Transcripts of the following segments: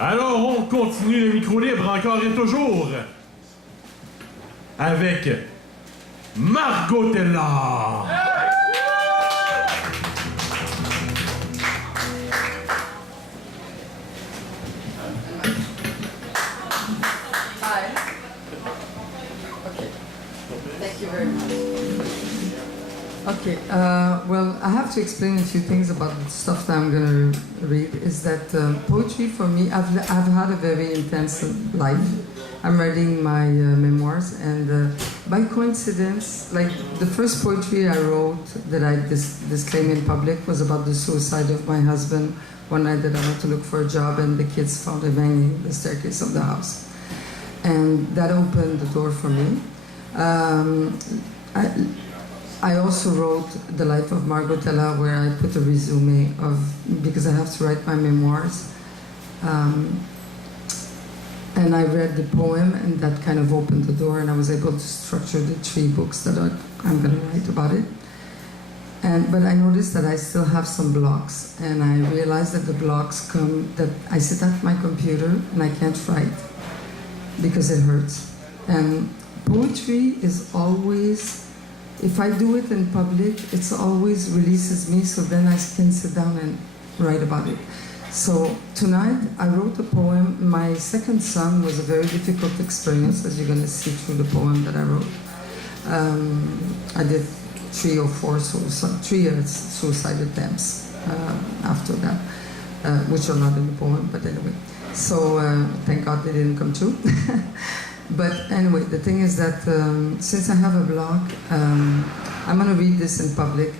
Alors, on continue le micro libre encore et toujours avec Margotella. Hi. Okay. Thank you very much. Okay, well, I have to explain a few things about the stuff that I'm going to read. Is that poetry for me, I've had a very intense life. I'm writing my memoirs, and by coincidence, like the first poetry I wrote that I disclaimed in public was about the suicide of my husband one night that I went to look for a job, and the kids found him hanging the staircase of the house. And that opened the door for me. I also wrote The Life of Margotella, where I put a resume of, because I have to write my memoirs. And I read the poem, and that kind of opened the door, and I was able to structure the 3 books that I'm going to write about it. But I noticed that I still have some blocks, and I realized that the blocks come that I sit at my computer and I can't write because it hurts. And poetry is always, if I do it in public, it's always releases me, so then I can sit down and write about it. So tonight I wrote a poem. My second son was a very difficult experience, as you're going to see through the poem that I wrote. I did 3 or 4 suicide attempts after that, which are not in the poem, but anyway. So thank God they didn't come true. But anyway, the thing is that since I have a blog, I'm going to read this in public,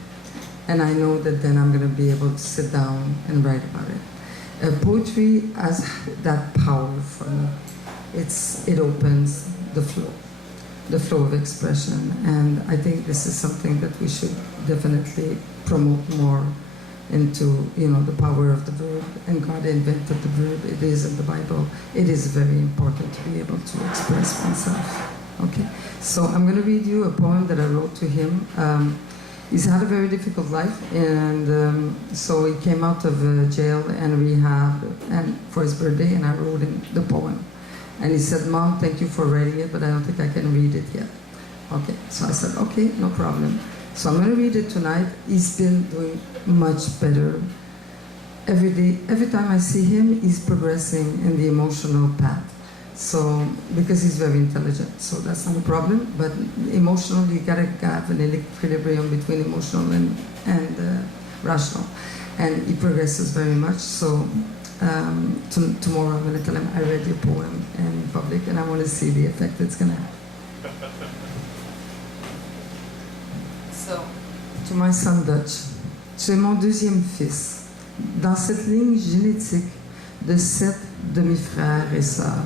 and I know that then I'm going to be able to sit down and write about it. Poetry has that power for me. It opens the flow of expression, and I think this is something that we should definitely promote more into, the power of the verb. And God invented the verb. It is in the Bible. It is very important to be able to express oneself. Okay, so I'm going to read you a poem that I wrote to him. He's had a very difficult life, and so he came out of jail and rehab and for his birthday, and I wrote him the poem. And he said, "Mom, thank you for writing it, but I don't think I can read it yet." Okay, so I said, "Okay, no problem." So I'm going to read it tonight. He's been doing much better. Every day, every time I see him, he's progressing in the emotional path. So, because he's very intelligent, so that's not a problem. But emotionally, you gotta have an equilibrium between emotional and rational. And he progresses very much. So, tomorrow I'm gonna tell him I read your poem in public, and I want to see the effect it's gonna have. So, to my son Dutch, tu es mon deuxième fils. Dans cette ligne génétique de 7 demi-frères et sœurs,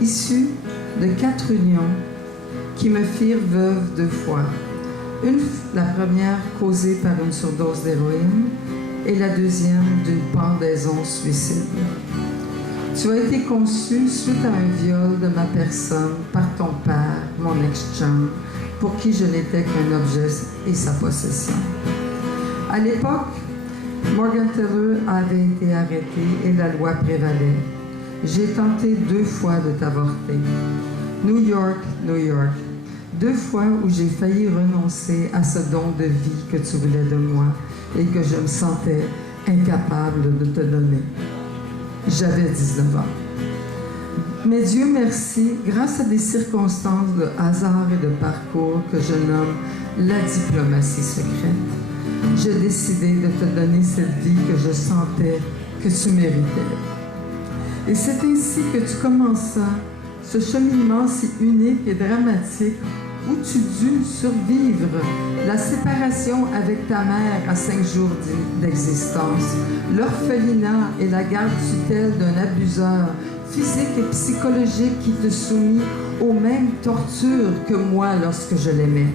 issus de 4 unions qui me firent veuve 2 fois. La première causée par une surdose d'héroïne et la deuxième d'une pendaison suicide. Tu as été conçu suite à un viol de ma personne par ton père, mon ex-chum, pour qui je n'étais qu'un objet et sa possession. À l'époque, Morgan Taylor avait été arrêté et la loi prévalait. J'ai tenté 2 fois de t'avorter. New York, New York. 2 fois où j'ai failli renoncer à ce don de vie que tu voulais de moi et que je me sentais incapable de te donner. J'avais 19 ans. Mais Dieu merci, grâce à des circonstances de hasard et de parcours que je nomme la diplomatie secrète, j'ai décidé de te donner cette vie que je sentais que tu méritais. Et c'est ainsi que tu commenças ce cheminement si unique et dramatique où tu dus survivre la séparation avec ta mère à 5 jours d'existence, l'orphelinat et la garde-tutelle d'un abuseur physique et psychologique qui te soumit aux mêmes tortures que moi lorsque je l'aimais.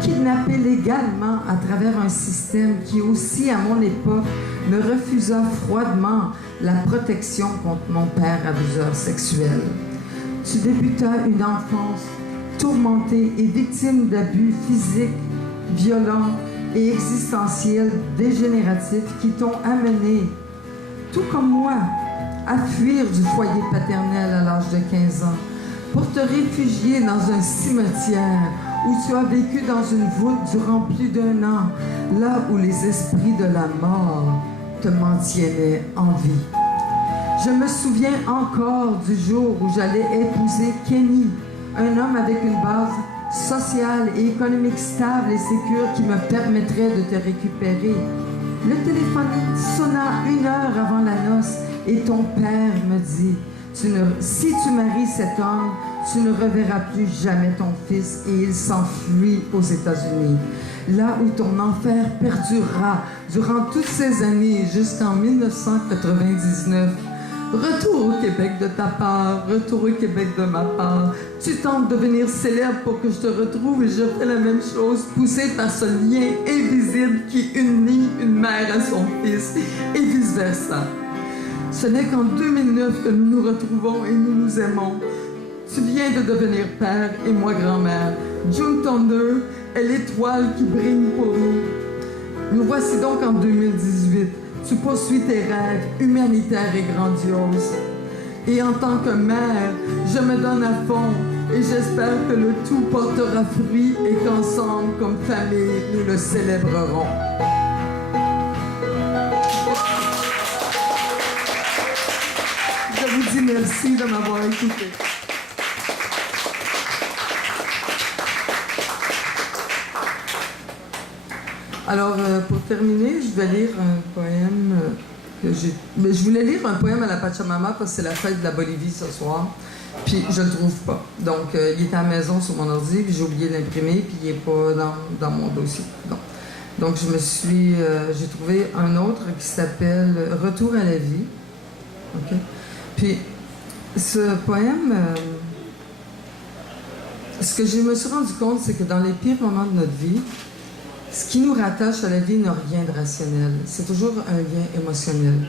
Kidnappé légalement à travers un système qui aussi, à mon époque, me refusa froidement la protection contre mon père abuseur sexuel. Tu débutas une enfance tourmentée et victime d'abus physiques, violents et existentiels dégénératifs qui t'ont amené, tout comme moi, à fuir du foyer paternel à l'âge de 15 ans, pour te réfugier dans un cimetière où tu as vécu dans une voûte durant plus d'1 an, là où les esprits de la mort te maintiennaient en vie. Je me souviens encore du jour où j'allais épouser Kenny, un homme avec une base sociale et économique stable et sécure qui me permettrait de te récupérer. Le téléphone sonna 1 heure avant la noce et ton père me dit si tu maries cet homme, tu ne reverras plus jamais ton fils et il s'enfuit aux États-Unis, là où ton enfer perdurera durant toutes ces années jusqu'en 1999. Retour au Québec de ta part, retour au Québec de ma part. Tu tentes de devenir célèbre pour que je te retrouve et je fais la même chose, poussé par ce lien invisible qui unit une mère à son fils et vice-versa. Ce n'est qu'en 2009 que nous nous retrouvons et nous nous aimons. Tu viens de devenir père et moi grand-mère. June Thunder est l'étoile qui brille pour nous. Nous voici donc en 2018. Tu poursuis tes rêves humanitaires et grandioses. Et en tant que mère, je me donne à fond et j'espère que le tout portera fruit et qu'ensemble, comme famille, nous le célébrerons. Je vous dis merci de m'avoir écouté. Alors, pour terminer, je vais lire un poème que j'ai... Mais je voulais lire un poème à la Pachamama parce que c'est la fête de la Bolivie ce soir, puis je le trouve pas. Donc, il était à la maison sur mon ordi, puis j'ai oublié de l'imprimer, puis il n'est pas dans mon dossier. Donc j'ai trouvé un autre qui s'appelle « Retour à la vie ». Okay? Puis, ce poème... ce que je me suis rendu compte, c'est que dans les pires moments de notre vie, ce qui nous rattache à la vie n'a rien de rationnel. C'est toujours un lien émotionnel.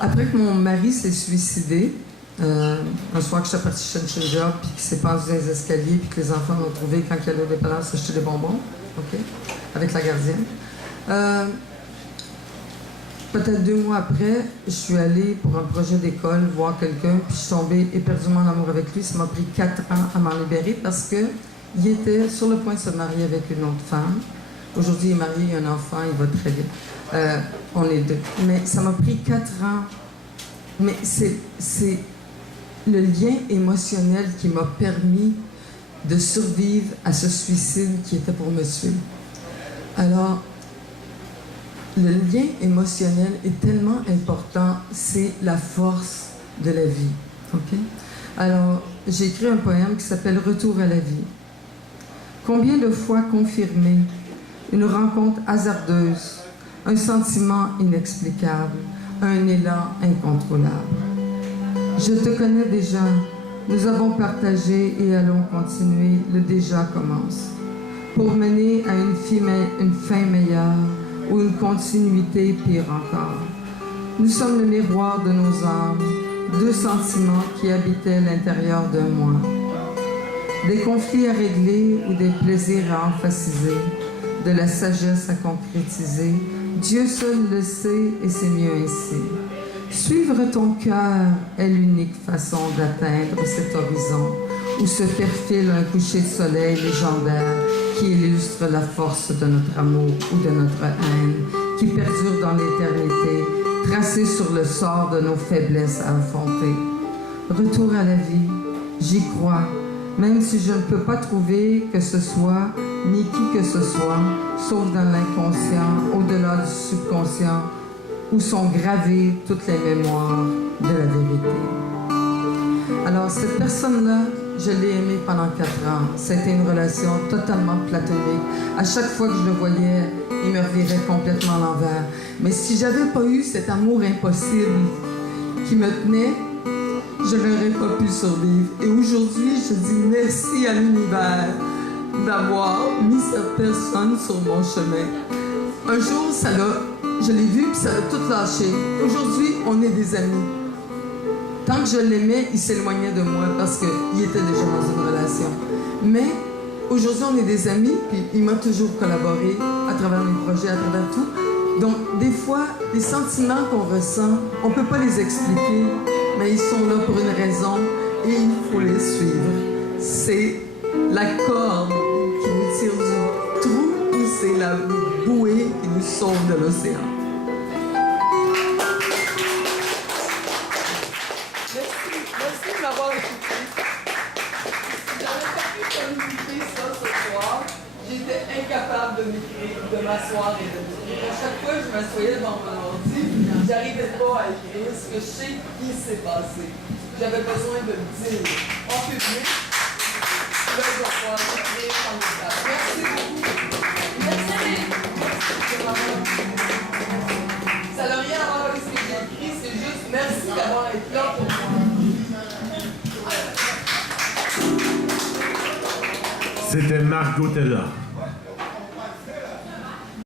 Après que mon mari s'est suicidé, un soir que j'étais partie chez une job, puis qu'il s'est pendu dans les escaliers, puis que les enfants l'ont trouvé quand il allait au dépanneur s'acheter des bonbons, okay, avec la gardienne. Peut-être 2 mois après, je suis allée pour un projet d'école voir quelqu'un, puis je suis tombée éperdument en amour avec lui. Ça m'a pris 4 ans à m'en libérer parce qu'il était sur le point de se marier avec une autre femme. Aujourd'hui, il est marié, il a un enfant, il va très bien. On est 2. Mais ça m'a pris 4 ans. Mais c'est le lien émotionnel qui m'a permis de survivre à ce suicide qui était pour me tuer. Alors, le lien émotionnel est tellement important, c'est la force de la vie. Okay? Alors, j'ai écrit un poème qui s'appelle « Retour à la vie ». Combien de fois confirmé, une rencontre hasardeuse, un sentiment inexplicable, un élan incontrôlable. Je te connais déjà, nous avons partagé et allons continuer, le déjà commence. Pour mener à une fin meilleure ou une continuité pire encore. Nous sommes le miroir de nos âmes, 2 sentiments qui habitaient l'intérieur d'un moi. Des conflits à régler ou des plaisirs à emphasiser, de la sagesse à concrétiser, Dieu seul le sait et c'est mieux ainsi. Suivre ton cœur est l'unique façon d'atteindre cet horizon où se perfile un coucher de soleil légendaire qui illustre la force de notre amour ou de notre haine, qui perdure dans l'éternité, tracée sur le sort de nos faiblesses à affronter. Retour à la vie, j'y crois, même si je ne peux pas trouver que ce soit, ni qui que ce soit, sauf dans l'inconscient, au-delà du subconscient, où sont gravées toutes les mémoires de la vérité. Alors, cette personne-là, je l'ai aimée pendant 4 ans. C'était une relation totalement platonique. À chaque fois que je le voyais, il me revirait complètement à l'envers. Mais si j'avais pas eu cet amour impossible qui me tenait, je n'aurais pas pu survivre. Et aujourd'hui, je dis merci à l'univers d'avoir mis cette personne sur mon chemin. Un jour, je l'ai vu, puis ça a tout lâché. Aujourd'hui, on est des amis. Tant que je l'aimais, il s'éloignait de moi parce qu'il était déjà dans une relation. Mais aujourd'hui, on est des amis, puis il m'a toujours collaboré à travers mes projets, à travers tout. Donc, des fois, les sentiments qu'on ressent, on ne peut pas les expliquer, mais ils sont là pour une raison et il faut les suivre. C'est la corde qui nous tire du trou ou c'est la bouée qui nous sauve de l'océan? Merci de m'avoir écouté. Si j'avais pas pu communiquer ça ce soir, j'étais incapable de m'asseoir et de m'écrire. À chaque fois que je m'assoyais devant mon ordi, j'arrivais pas à écrire ce que je sais qui s'est passé. J'avais besoin de le dire en public. Là, je vais pouvoir écrire comme ça. Merci beaucoup. Merci. Ça n'a rien à voir avec ce que j'ai écrit, c'est juste merci d'avoir été là pour moi. C'était Margot Tella.